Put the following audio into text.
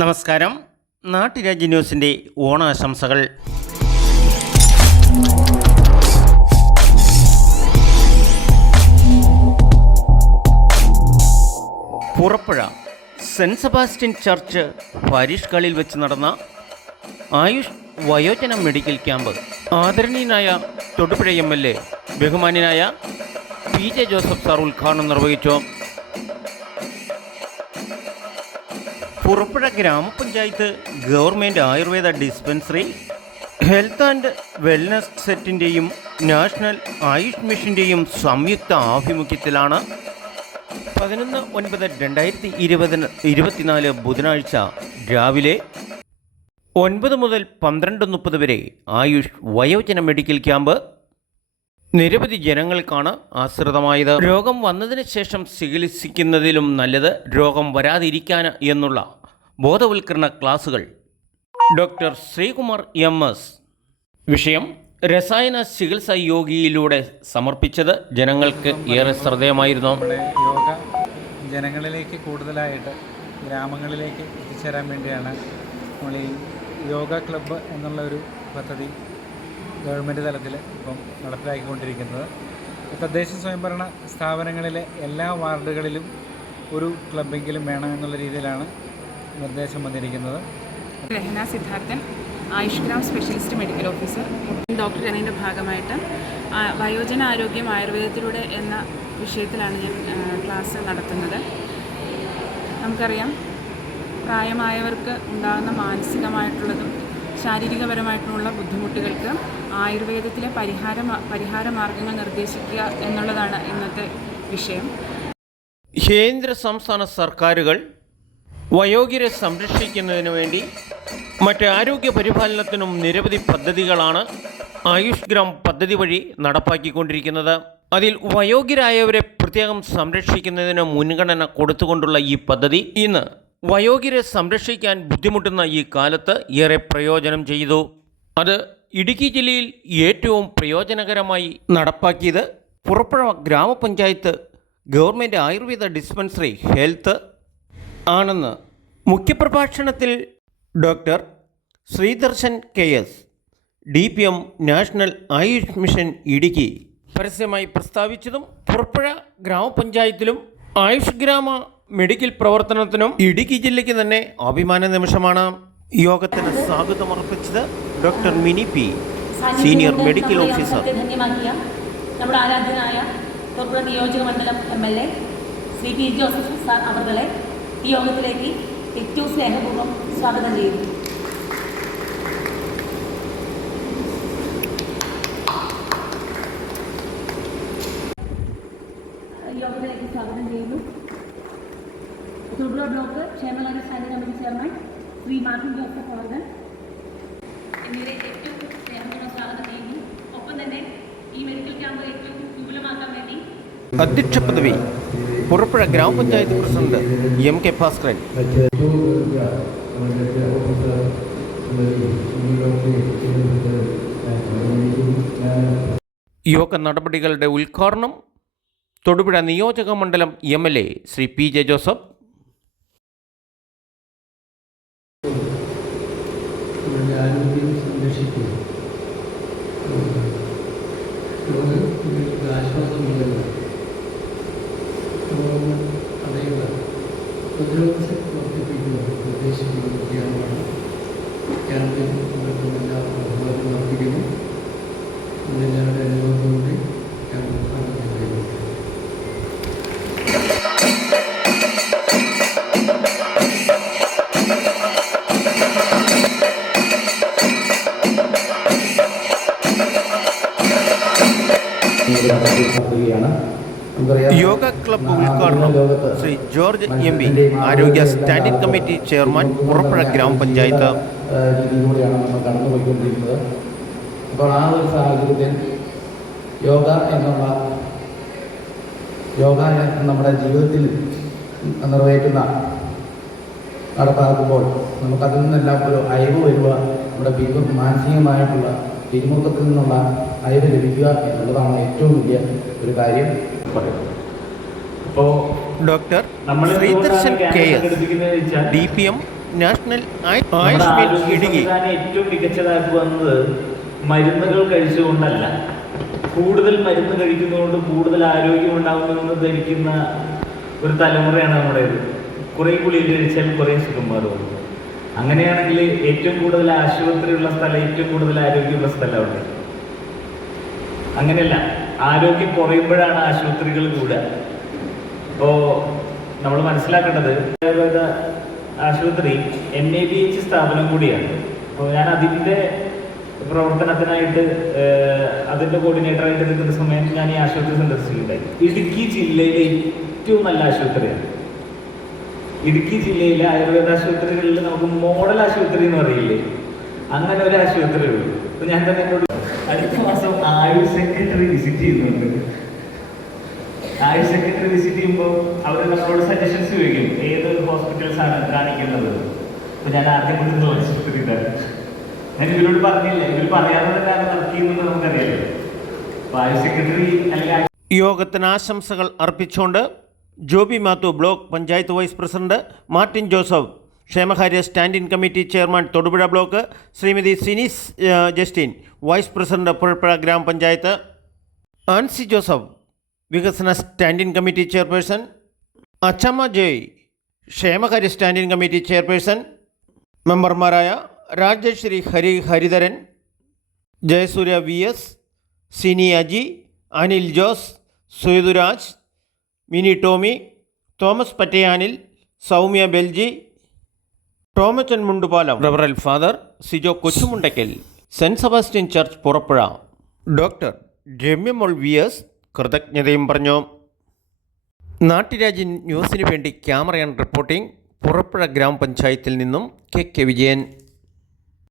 നമസ്കാരം. നാട്ടുരാജ്യ ന്യൂസിൻ്റെ ഓണാശംസകൾ. Purappuzha Saint Sebastian church parish കളിൽ വെച്ച് നടന്ന ആയുഷ് വയോജന മെഡിക്കൽ ക്യാമ്പ് ആദരണീയനായ തൊടുപുഴ MLA ബഹുമാന്യനായ PJ ജോസഫ് സാർ ഉദ്ഘാടനം നിർവഹിച്ചു. Purappuzha grama panchayat government Ayurveda dispensary health and wellness സെറ്റിൻ്റെയും നാഷണൽ ആയുഷ് മിഷൻ്റെയും സംയുക്ത ആഭിമുഖ്യത്തിലാണ് 11/9/2024 ബുധനാഴ്ച രാവിലെ 9 മുതൽ 12:30 വരെ ആയുഷ് വയോജന മെഡിക്കൽ ക്യാമ്പ് നിരവധി ജനങ്ങൾക്കാണ് ആശ്രിതമായത്. രോഗം വന്നതിന് ശേഷം ചികിത്സിക്കുന്നതിലും നല്ലത് രോഗം വരാതിരിക്കാൻ എന്നുള്ള ബോധവൽക്കരണ ക്ലാസുകൾ ഡോക്ടർ ശ്രീകുമാർ MS വിഷയം രസായന ചികിത്സാ യോഗിയിലൂടെ സമർപ്പിച്ചത് ജനങ്ങൾക്ക് ഏറെ ശ്രദ്ധേയമായിരുന്നു. യോഗ ജനങ്ങളിലേക്ക് കൂടുതലായിട്ട് ഗ്രാമങ്ങളിലേക്ക് എത്തിച്ചേരാൻ വേണ്ടിയാണ് നമ്മൾ ഈ യോഗ ക്ലബ്ബ് എന്നുള്ള ഒരു പദ്ധതി ഗവൺമെൻറ് തലത്തിൽ ഇപ്പം നടപ്പിലാക്കിക്കൊണ്ടിരിക്കുന്നത്. തദ്ദേശ സ്വയംഭരണ സ്ഥാപനങ്ങളിലെ എല്ലാ വാർഡുകളിലും ഒരു ക്ലബ്ബെങ്കിലും വേണം എന്നുള്ള രീതിയിലാണ് നിർദ്ദേശം വന്നിരിക്കുന്നത്. Rahana Siddharthan, Ayushgram specialist medical officer. Doctor എന്നതിൻ്റെ ഭാഗമായിട്ട് വയോജന ആരോഗ്യം ആയുർവേദത്തിലൂടെ എന്ന വിഷയത്തിലാണ് ഞാൻ ക്ലാസ് നടത്തുന്നത്. നമുക്കറിയാം, പ്രായമായവർക്ക് ഉണ്ടാകുന്ന മാനസികമായിട്ടുള്ളതും ശാരീരികപരമായിട്ടുള്ള ബുദ്ധിമുട്ടുകൾക്ക് ആയുർവേദത്തിലെ പരിഹാര മാർഗങ്ങൾ നിർദ്ദേശിക്കുക എന്നുള്ളതാണ് ഇന്നത്തെ വിഷയം. കേന്ദ്ര സംസ്ഥാന സർക്കാരുകൾ വയോധികരെ സംരക്ഷിക്കുന്നതിനു വേണ്ടി മറ്റ് ആരോഗ്യ പരിപാലനത്തിനും നിരവധി പദ്ധതികളാണ് ആയുഷ് ഗ്രാം പദ്ധതി വഴി നടപ്പാക്കിക്കൊണ്ടിരിക്കുന്നത്. അതിൽ വയോധികരായവരെ പ്രത്യേകം സംരക്ഷിക്കുന്നതിന് മുൻഗണന കൊടുത്തുകൊണ്ടുള്ള ഈ പദ്ധതി ഇന്ന് വയോധികരെ സംരക്ഷിക്കാൻ ബുദ്ധിമുട്ടുന്ന ഈ കാലത്ത് ഏറെ പ്രയോജനം ചെയ്തു. അത് ഇടുക്കി ജില്ലയിൽ ഏറ്റവും പ്രയോജനകരമായി നടപ്പാക്കിയത് Purappuzha grama panchayat government Ayurveda dispensary health ആണെന്ന് മുഖ്യപ്രഭാഷണത്തിൽ doctor Sreedarshan KS DPM national Ayush mission Idukki പരസ്യമായി പ്രസ്താവിച്ചതും പുറപ്പുഴ ഗ്രാമപഞ്ചായത്തിലും ആയുഷ് ഗ്രാമ മെഡിക്കൽ പ്രവർത്തനത്തിനും ഇടുക്കി ജില്ലയ്ക്ക് തന്നെ അഭിമാന നിമിഷമാണ്. യോഗത്തിന് സ്വാഗതമർപ്പിച്ചത് doctor Mini P, senior medical officer. നമ്മുടെ ആരാധ്യനായ പുറപ്പുഴ നിയോജക മണ്ഡലം MLA Shri PJ Joseph sir അവരുടെ ഈ യോഗത്തിലേക്ക് ഏറ്റവും സ്നേഹപൂർവ്വം സ്വാഗതം ചെയ്യുന്നു. യോഗത്തിലേക്ക് സ്വാഗതം ചെയ്യുന്നു. തൊടുപുഴ ബ്ലോക്ക് ക്ഷേമകാര്യ standing committee chairman Shri Martin Joseph അവർ എന്നിവരെ ഏറ്റവും സ്നേഹപൂർവ്വം സ്വാഗതം ചെയ്യുന്നു. ഒപ്പം തന്നെ ഈ മെഡിക്കൽ ക്യാമ്പ് ഏറ്റവും വിപുലമാക്കാൻ വേണ്ടി അധ്യക്ഷ പദവി പുറപ്പുഴ ഗ്രാമപഞ്ചായത്ത് പ്രസിഡന്റ് MK ഭാസ്കരൻ. യോഗ നടപടികളുടെ ഉദ്ഘാടനം തൊടുപുഴ നിയോജക മണ്ഡലം MLA ശ്രീ PJ ജോസഫ്. ആരോഗ്യം സംരക്ഷിക്കുക ആശ്വാസമുള്ളതല്ല, അതേവ പ്രതിരോധശക്തി വർദ്ധിപ്പിക്കുക ഉദ്ദേശിക്കുന്ന ക്യാമ്പാണ്. ക്യാമ്പിൽ എല്ലാ അഭിവാദ്യം അർപ്പിക്കുന്നു. എല്ലാവരുടെ അനുഭവത്തോടെ ക്യാമ്പ് ഉദ്ഘാടനം ചെയ്യുന്നു. യോഗ ക്ലബ്ബ് ഉദ്ഘാടനം ശ്രീ ജോർജ് MB, ആരോഗ്യ സ്റ്റാൻഡിംഗ് കമ്മിറ്റി ചെയർമാൻ, പുറപ്പുഴ ഗ്രാമപഞ്ചായത്ത്. രീതിയിലൂടെയാണ് നമ്മൾ കടന്നുപോയിക്കൊണ്ടിരിക്കുന്നത്. അപ്പോൾ ആ ഒരു സാഹചര്യത്തിൽ യോഗ നമ്മുടെ ജീവിതത്തിൽ നിറവേറ്റുന്ന നടപ്പാക്കുമ്പോൾ നമുക്കതിൽ നിന്നെല്ലാം ഒരു അയവ് വരിക, നമ്മുടെ മാനസികമായിട്ടുള്ള പിരിമുറുക്കത്തിൽ നിന്നുള്ള അയവ് ലഭിക്കുക എന്നുള്ളതാണ് ഏറ്റവും വലിയ ഒരു കാര്യം. Doctor Sreedarshan KS DPM national നമ്മുടെ ആയുഷ് ആരോഗ്യ ഇടുക്കി സംവിധാനം ഏറ്റവും മികച്ചതാക്കി വന്നത് മരുന്നുകൾ കഴിച്ചുകൊണ്ടല്ല, കൂടുതൽ മരുന്ന് കഴിക്കുന്നതുകൊണ്ട് കൂടുതൽ ആരോഗ്യം ഉണ്ടാകുമെന്ന് ധരിക്കുന്ന ഒരു തലമുറയാണ് നമ്മുടേത്. കുറേ ഗുളിക കഴിച്ചാൽ കുറേ സുഖം മാറും. അങ്ങനെയാണെങ്കിൽ ഏറ്റവും കൂടുതൽ ആശുപത്രിയുള്ള സ്ഥലം, ഏറ്റവും കൂടുതൽ ആരോഗ്യമുള്ള സ്ഥലമാണ്. അങ്ങനെയല്ല, ആരോഗ്യം കുറയുമ്പോഴാണ് ആശുപത്രികൾ കൂടുക. ഇപ്പോൾ നമ്മൾ മനസ്സിലാക്കേണ്ടത് ആയുർവേദ ആശുപത്രി NABH സ്ഥാപനം കൂടിയാണ്. അപ്പോൾ ഞാൻ അതിൻ്റെ പ്രവർത്തനത്തിനായിട്ട് അതിൻ്റെ കോർഡിനേറ്ററായിട്ട് നിൽക്കുന്ന സമയം ഞാൻ ഈ ആശുപത്രി സന്ദർശിക്കുകയുണ്ടായി. ഇടുക്കി ജില്ലയിലെ ഏറ്റവും നല്ല ആശുപത്രിയാണ്. ഇടുക്കി ജില്ലയിലെ ആയുർവേദ ആശുപത്രികളിൽ നമുക്ക് മോഡൽ ആശുപത്രി എന്ന് പറയില്ലേ, അങ്ങനെ ഒരു ആശുപത്രി ഉള്ളൂ. അപ്പോൾ ഞാൻ തന്നെ എന്നോട് അടുത്ത മാസം ആയുഷ് സെക്രട്ടറി വിസിറ്റ് ചെയ്യുന്നുണ്ട്. ആയുഷ് സെക്രട്ടറി വിസിറ്റ് ചെയ്യുമ്പോൾ അവർ നമ്മളോട് സജഷൻസ് ചോദിക്കും, ഏത് ഹോസ്പിറ്റൽസാണ് കാണിക്കേണ്ടത്. അപ്പോൾ ഞാൻ ആദ്യം കൊണ്ടുവന്ന ആശുപത്രി ഇതാണ്. ഞാൻ ഇവരോട് പറഞ്ഞില്ല, ഇവർ പറയാതെ തന്നെ നടത്തിയെന്ന് നമുക്കറിയാലോ. അപ്പോൾ ആയുഷ് സെക്രട്ടറി അല്ലെങ്കിൽ യോഗത്തിന് ആശംസകൾ അർപ്പിച്ചുകൊണ്ട് Joby Mathew block panchayat vice president, Martin Joseph ക്ഷേമകാര്യ standing committee chairman Thodupuzha block, Shrimati സിനീസ് Justin vice president Puzhappuzha grama panchayat, Ancy Joseph വികസന standing committee chairperson, Achamma Joy ക്ഷേമകാര്യ സ്റ്റാൻഡിംഗ് കമ്മിറ്റി ചെയർപേഴ്സൺ, മെമ്പർമാരായ രാജശ്രീ ഹരിധരൻ, ജയസൂര്യ VS, സിനി അജി, അനിൽ ജോസ്, സുയദുരാജ്, മിനി ടോമി, തോമസ് പറ്റയാനിൽ, സൗമ്യ ബെൽജി, ടോമച്ചൻ മുണ്ടുപാലം, റവറൽ father Sijo Kochumundackal, Saint Sebastian church Purappuzha, doctor Ramyamol VS കൃതജ്ഞതയും പറഞ്ഞു. നാട്ടുരാജ്യ ന്യൂസിനു വേണ്ടി ക്യാമറ ആൻഡ് റിപ്പോർട്ടിംഗ് പുറപ്പുഴ ഗ്രാമപഞ്ചായത്തിൽ നിന്നും KK വിജയൻ.